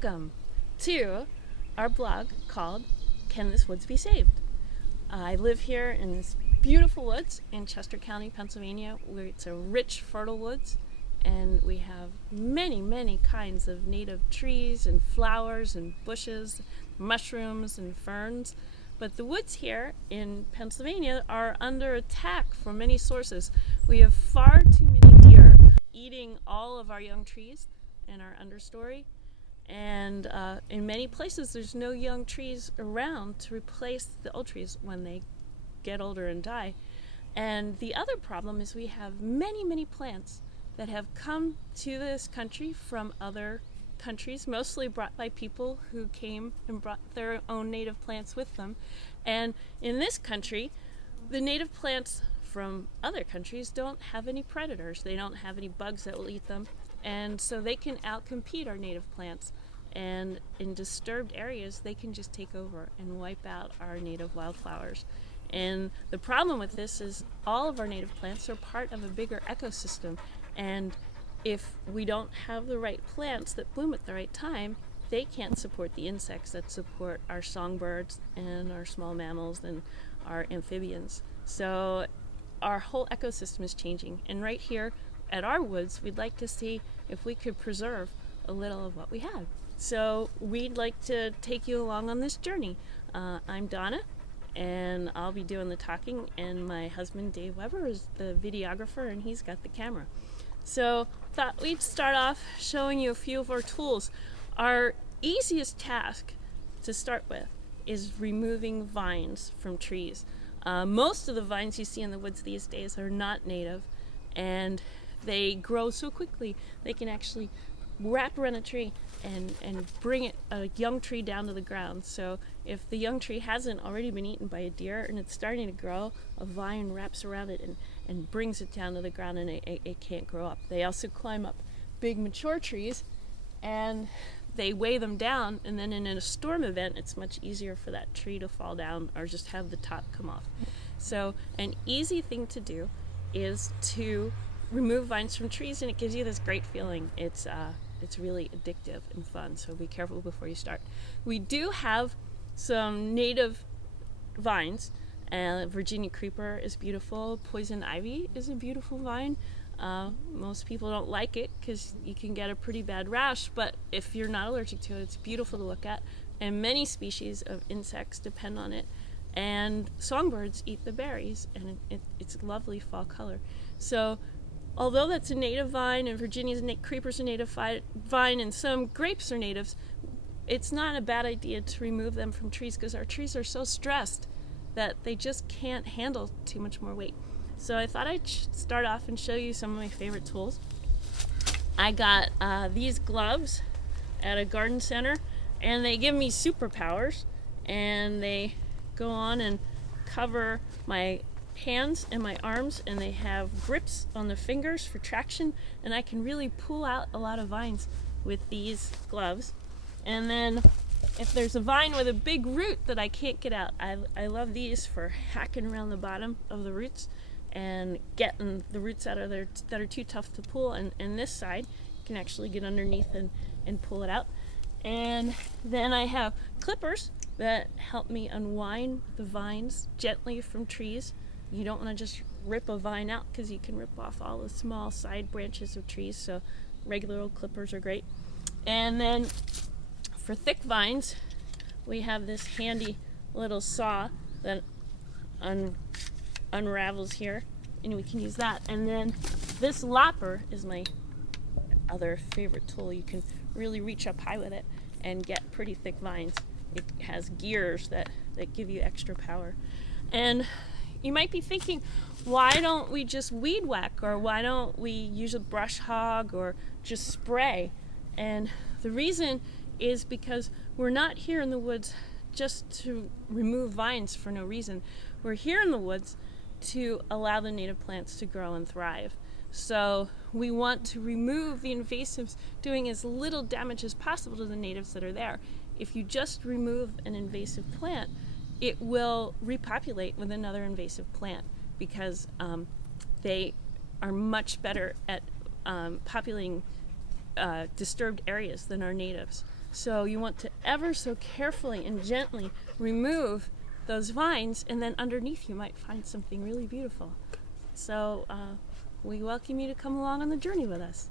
Welcome to our blog called Can This Woods Be Saved? I live here in this beautiful woods in Chester County, Pennsylvania, where it's a rich, fertile woods, and we have many kinds of native trees and flowers and bushes, mushrooms and ferns. But the woods here in Pennsylvania are under attack from many sources. We have far too many deer eating all of our young trees in our understory, and in many places there's no young trees around to replace the old trees when they get older and die. And the other problem is we have many plants that have come to this country from other countries, mostly brought by people who came and brought their own native plants with them. And in this country, the native plants from other countries don't have any predators. They don't have any bugs that will eat them, and so they can outcompete our native plants. And in disturbed areas, they can just take over and wipe out our native wildflowers. And the problem with this is all of our native plants are part of a bigger ecosystem, and if we don't have the right plants that bloom at the right time, they can't support the insects that support our songbirds and our small mammals and our amphibians. So our whole ecosystem is changing, and right here at our woods, we'd like to see if we could preserve a little of what we have. So we'd like to take you along on this journey. I'm Donna, and I'll be doing the talking, and my husband Dave Weber is the videographer, and he's got the camera. So thought we'd start off showing you a few of our tools. Our easiest task to start with is removing vines from trees. Most of the vines you see in the woods these days are not native, and they grow so quickly they can actually wrap around a tree and bring a young tree down to the ground. So if the young tree hasn't already been eaten by a deer and it's starting to grow, a vine wraps around it and brings it down to the ground, and it can't grow up. They also climb up big mature trees and they weigh them down, and then in a storm event it's much easier for that tree to fall down or just have the top come off. So an easy thing to do is to remove vines from trees, and it gives you this great feeling. It's really addictive and fun, so be careful before you start. We do have some native vines. Virginia creeper is beautiful. Poison ivy is a beautiful vine. Most people don't like it because you can get a pretty bad rash, but if you're not allergic to it, it's beautiful to look at, and many species of insects depend on it, and songbirds eat the berries, and it's a lovely fall color. So although that's a native vine, and Virginia's creeper's a native vine, and some grapes are natives, it's not a bad idea to remove them from trees because our trees are so stressed that they just can't handle too much more weight. So I thought I'd start off and show you some of my favorite tools. I got these gloves at a garden center, and they give me superpowers, and they go on and cover my hands and my arms, and they have grips on the fingers for traction, and I can really pull out a lot of vines with these gloves. And then if there's a vine with a big root that I can't get out, I love these for hacking around the bottom of the roots and getting the roots out of there that are too tough to pull, and this side you can actually get underneath and pull it out. And then I have clippers that help me unwind the vines gently from trees. You don't want to just rip a vine out because you can rip off all the small side branches of trees, so regular old clippers are great. And then for thick vines, we have this handy little saw that unravels here, and we can use that. And then this lopper is my other favorite tool. You can really reach up high with it and get pretty thick vines. It has gears that give you extra power. And you might be thinking, why don't we just weed whack, or why don't we use a brush hog or just spray? And the reason is because we're not here in the woods just to remove vines for no reason. We're here in the woods to allow the native plants to grow and thrive. So we want to remove the invasives, doing as little damage as possible to the natives that are there. If you just remove an invasive plant, it will repopulate with another invasive plant, because they are much better at populating disturbed areas than our natives. So you want to ever so carefully and gently remove those vines, and then underneath you might find something really beautiful. So we welcome you to come along on the journey with us.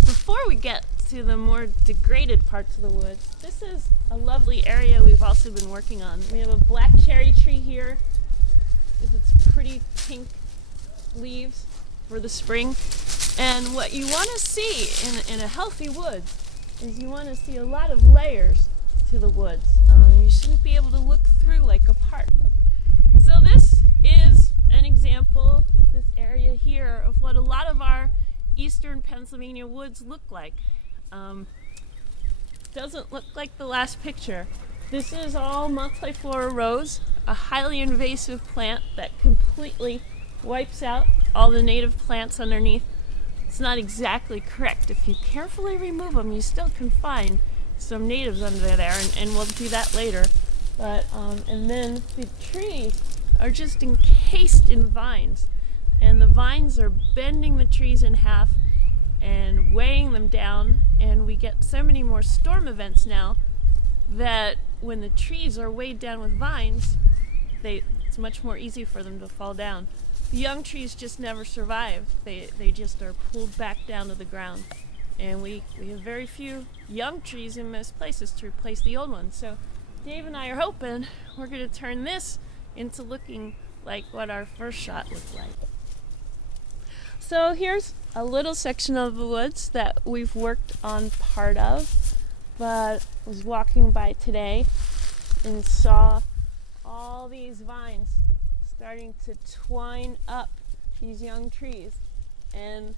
Before we get to the more degraded parts of the woods, this is a lovely area we've also been working on. We have a black cherry tree here with its pretty pink leaves for the spring. And what you want to see in a healthy woods is you want to see a lot of layers to the woods. You shouldn't be able to look through like a park. So this is an example, this area here, of what a lot of our eastern Pennsylvania woods look like. Doesn't look like the last picture. This is all multiflora rose, a highly invasive plant that completely wipes out all the native plants underneath. It's not exactly correct. If you carefully remove them, you still can find some natives under there, and we'll do that later. But and then the trees are just encased in vines, and the vines are bending the trees in half and weighing them down, and we get so many more storm events now that when the trees are weighed down with vines, it's much more easy for them to fall down. The young trees just never survive. They just are pulled back down to the ground. And we have very few young trees in most places to replace the old ones. So Dave and I are hoping we're going to turn this into looking like what our first shot looked like. So here's a little section of the woods that we've worked on part of, but I was walking by today and saw all these vines starting to twine up these young trees. And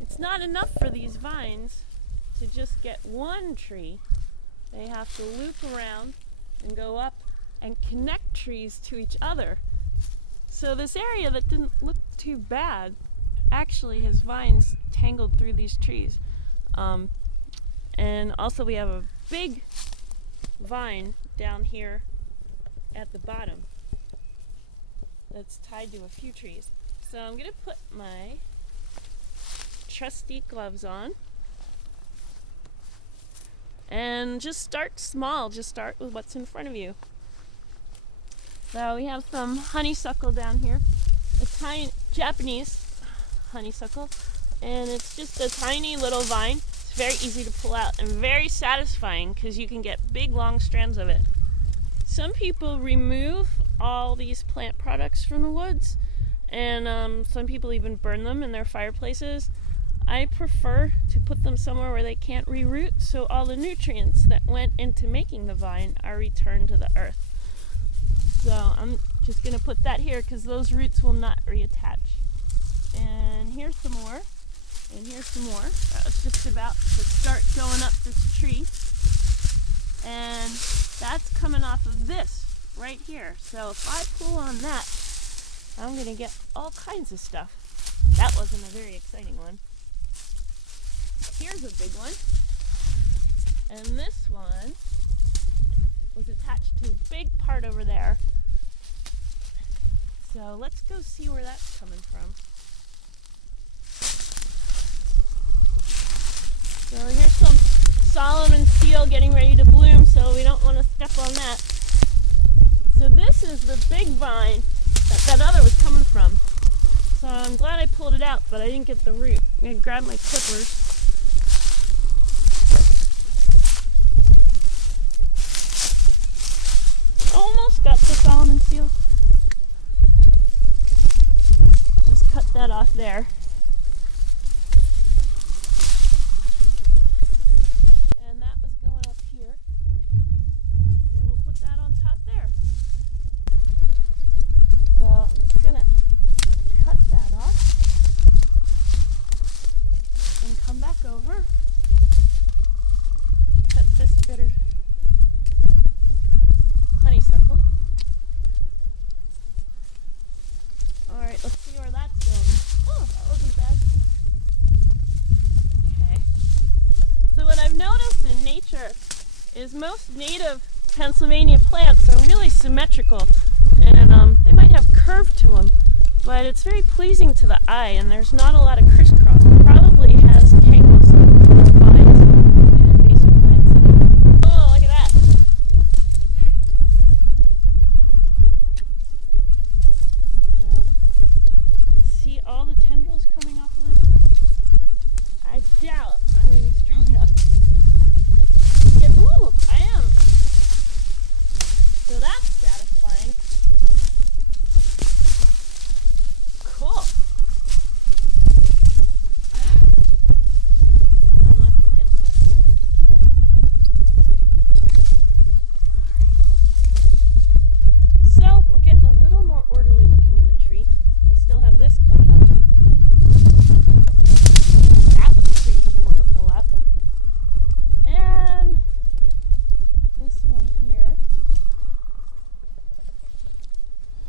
it's not enough for these vines to just get one tree. They have to loop around and go up and connect trees to each other. So this area that didn't look too bad actually has vines tangled through these trees. And also we have a big vine down here at the bottom that's tied to a few trees. So I'm going to put my trusty gloves on and just start small. Just start with what's in front of you. So we have some honeysuckle down here, a tiny Japanese honeysuckle, and it's just a tiny little vine. It's very easy to pull out and very satisfying because you can get big long strands of it. Some people remove all these plant products from the woods, and some people even burn them in their fireplaces. I prefer to put them somewhere where they can't reroot, so all the nutrients that went into making the vine are returned to the earth. So I'm just going to put that here because those roots will not reattach. And here's some more, and here's some more. That was just about to start going up this tree. And that's coming off of this right here. So if I pull on that, I'm going to get all kinds of stuff. That wasn't a very exciting one. Here's a big one. And this one was attached to a big part over there. So let's go see where that's coming from. So here's some Solomon seal getting ready to bloom, so we don't want to step on that. So this is the big vine that other was coming from. So I'm glad I pulled it out, but I didn't get the root. I'm going to grab my clippers. Almost got the Solomon seal. Just cut that off there. And that was going up here. And we'll put that on top there. So I'm just going to cut that off and come back over. Cut this bitter honeysuckle. Alright, let's see where that's going. Oh, that wasn't bad. Okay. So what I've noticed in nature is most native Pennsylvania plants are really symmetrical, and they might have curve to them, but it's very pleasing to the eye, and there's not a lot of crisscross. It probably has tangles of vines.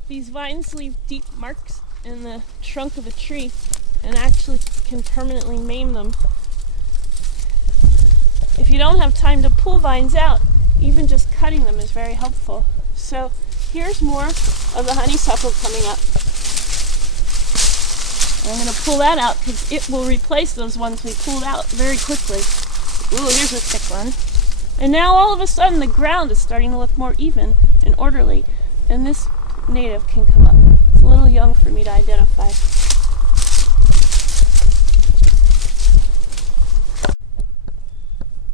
These vines leave deep marks in the trunk of a tree and actually can permanently maim them. If you don't have time to pull vines out, even just cutting them is very helpful. So here's more of the honeysuckle coming up. And I'm going to pull that out because it will replace those ones we pulled out very quickly. Ooh, here's a thick one. And now all of a sudden the ground is starting to look more even and orderly, and this native can come up. It's a little young for me to identify.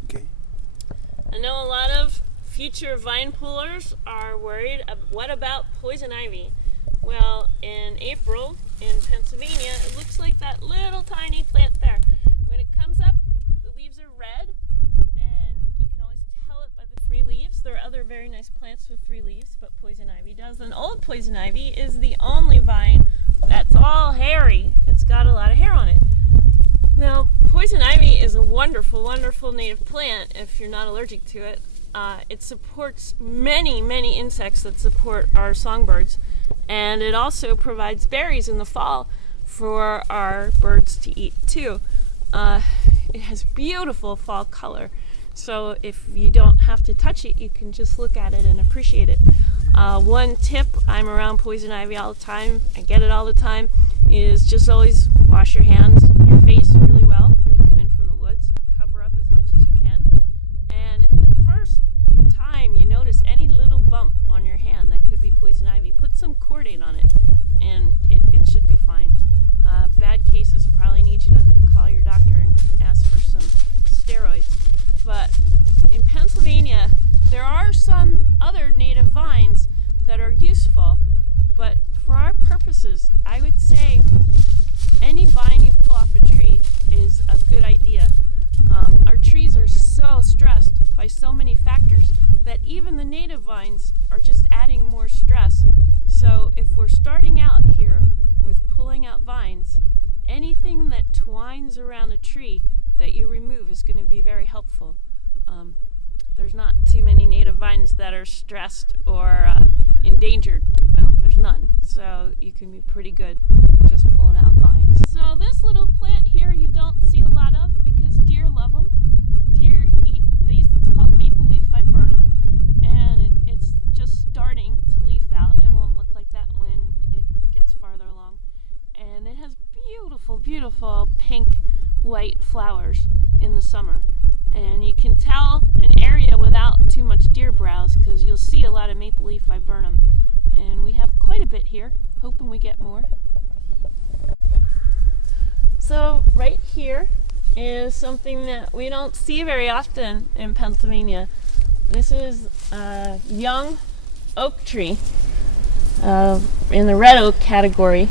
Okay. I know a lot of future vine pullers are worried, what about poison ivy? Well, in April in Pennsylvania, it looks like that little tiny plant there. When it comes up, the leaves are red, and you can always tell it by the 3 leaves. There are other very nice plants with 3 leaves, but poison ivy does. And old poison ivy is the only vine that's all hairy. It's got a lot of hair on it. Now, poison ivy is a wonderful, wonderful native plant if you're not allergic to it. It supports many, many insects that support our songbirds, and it also provides berries in the fall for our birds to eat too. It has beautiful fall color, so if you don't have to touch it, you can just look at it and appreciate it. One tip, I'm around poison ivy all the time, I get it all the time, is just always wash your hands, your face really well when you come in from the woods. Cover up as much as you can. And the first time you notice any little bump on your hand that could be poison ivy, put some Cordate on it, and it should be fine. Bad cases probably need you to call your doctor and ask for some steroids. But in Pennsylvania, there are some other native vines that are useful, but for our purposes, I would say any vine you pull off a tree is a good idea. Our trees are so stressed by so many factors that even the native vines are just adding more stress. So if we're starting out here with pulling out vines, anything that twines around a tree that you remove is going to be very helpful. There's not too many native vines that are stressed or endangered. Well, there's none. So you can be pretty good just pulling out vines. So this little plant here you don't see a lot of because deer love them. Deer eat these. It's called maple leaf viburnum, and it's just starting to leaf out. It won't look like that when it gets farther along. And it has beautiful, beautiful pink, white flowers in the summer. And you can tell an area without too much deer browse because you'll see a lot of maple leaf viburnum. And we have quite a bit here, hoping we get more. So right here is something that we don't see very often in Pennsylvania. This is a young oak tree in the red oak category,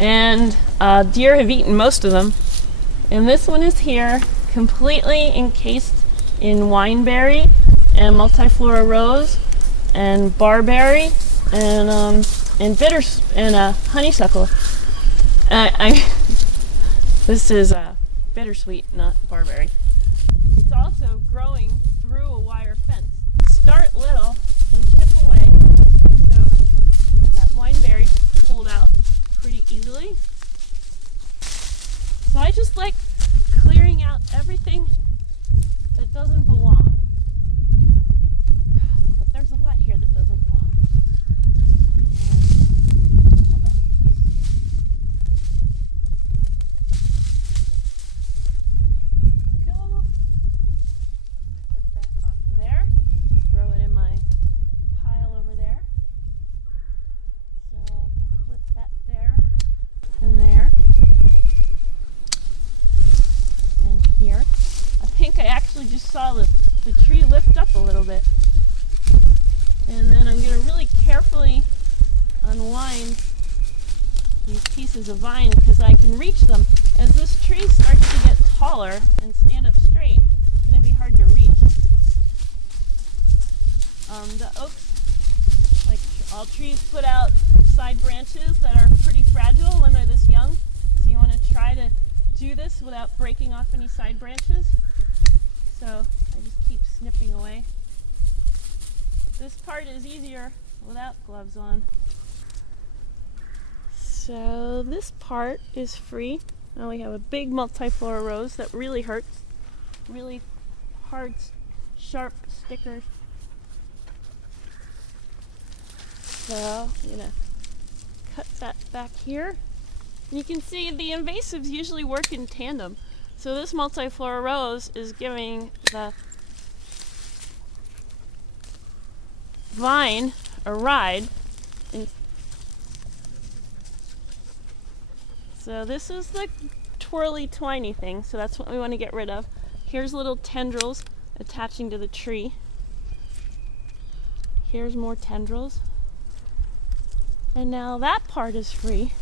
and deer have eaten most of them. And this one is here, completely encased in wineberry and multiflora rose and barberry and bitters and honeysuckle. This is bittersweet, not barberry. It's also growing through a wire fence. Start little and chip away, so that wineberry pulled out pretty easily. So I just like clearing out everything that doesn't belong. But there's a lot here that doesn't belong. Go. Put that off there. Throw it in my pile over there. So clip that there and there. And here. I think I actually just saw the tree lift up a little bit. And then I'm going to really carefully unwind these pieces of vine because I can reach them. As this tree starts to get taller and stand up straight, it's going to be hard to reach. The oaks, like all trees, put out side branches that are pretty fragile when they're this young. So you want to try to do this without breaking off any side branches. So I just keep snipping away. This part is easier without gloves on. So this part is free. Now we have a big multiflora rose that really hurts. Really hard, sharp stickers. So I'm gonna cut that back here. And you can see the invasives usually work in tandem. So this multiflora rose is giving the vine a ride. And so this is the twirly twiny thing, so that's what we want to get rid of. Here's little tendrils attaching to the tree. Here's more tendrils. And now that part is free.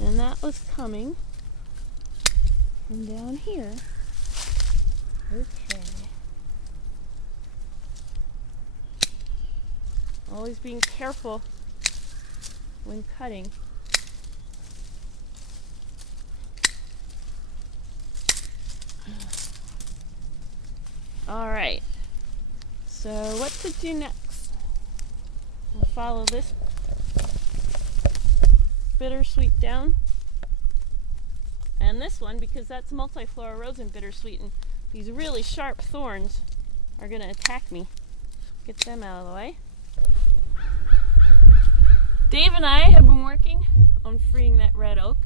And that was coming from down here. Okay. Always being careful when cutting. All right. So what to do next? We'll follow this bittersweet down, and this one, because that's multiflora rose and bittersweet, and these really sharp thorns are going to attack me. Get them out of the way. Dave and I have been working on freeing that red oak,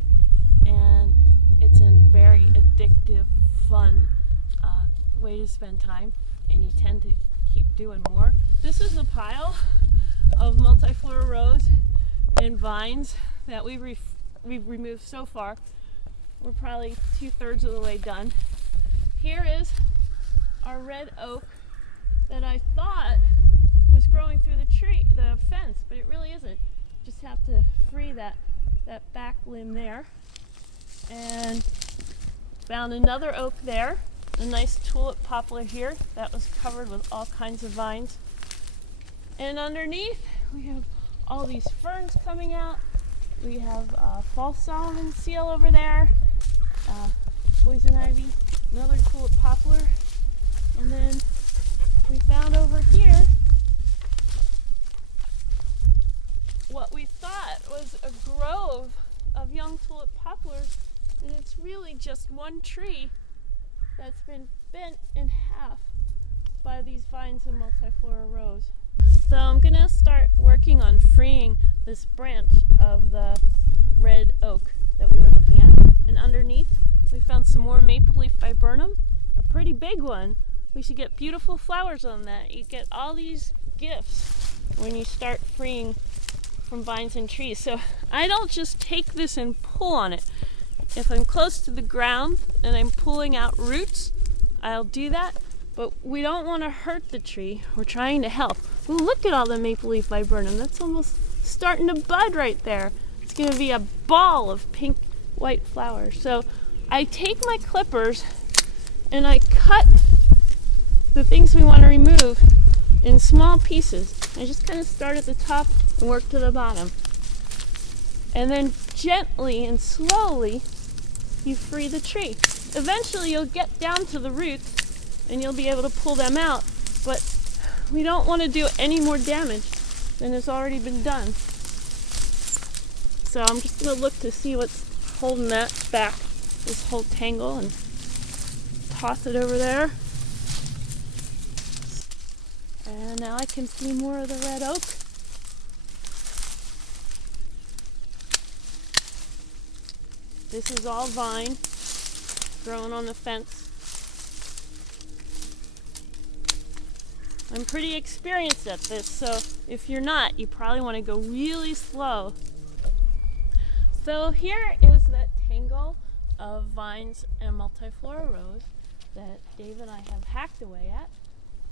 and it's a very addictive, fun way to spend time, and you tend to keep doing more. This is a pile of multiflora rose and vines that we've removed so far. We're probably 2/3 of the way done. Here is our red oak that I thought was growing through the fence, but it really isn't. Just have to free that back limb there. And found another oak there, a nice tulip poplar here that was covered with all kinds of vines. And underneath we have all these ferns coming out. We have false Solomon seal over there, poison ivy, another tulip poplar, and then we found over here what we thought was a grove of young tulip poplars, and it's really just one tree that's been bent in half by these vines and multiflora rose. So I'm gonna start working on freeing this branch of the red oak that we were looking at. And underneath we found some more maple leaf viburnum, a pretty big one. We should get beautiful flowers on that. You get all these gifts when you start freeing from vines and trees. So I don't just take this and pull on it. If I'm close to the ground and I'm pulling out roots, I'll do that, but we don't want to hurt the tree. We're trying to help. Ooh, look at all the maple leaf viburnum. That's almost starting to bud right there. It's going to be a ball of pink white flowers. So I take my clippers and I cut the things we want to remove in small pieces. I just kind of start at the top and work to the bottom. And then gently and slowly you free the tree. Eventually you'll get down to the roots and you'll be able to pull them out, but we don't want to do any more damage than has already been done. So I'm just going to look to see what's holding that back, this whole tangle, and toss it over there. And now I can see more of the red oak. This is all vine growing on the fence. I'm pretty experienced at this, so if you're not, you probably want to go really slow. So here is that tangle of vines and multiflora rose that Dave and I have hacked away at.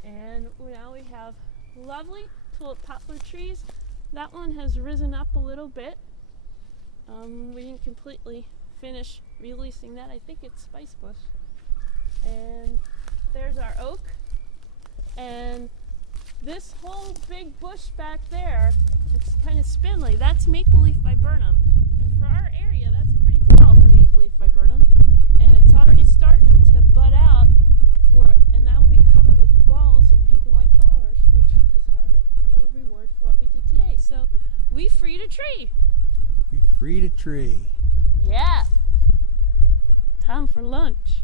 And now we have lovely tulip poplar trees. That one has risen up a little bit. We didn't completely finish releasing that. I think it's spice bush. And there's our oak. And this whole big bush back there, it's kind of spindly. That's maple leaf viburnum. And for our area, that's pretty tall for maple leaf viburnum. And it's already starting to bud out, and that will be covered with balls of pink and white flowers, which is our little reward for what we did today. So we freed a tree. We freed a tree. Yeah. Time for lunch.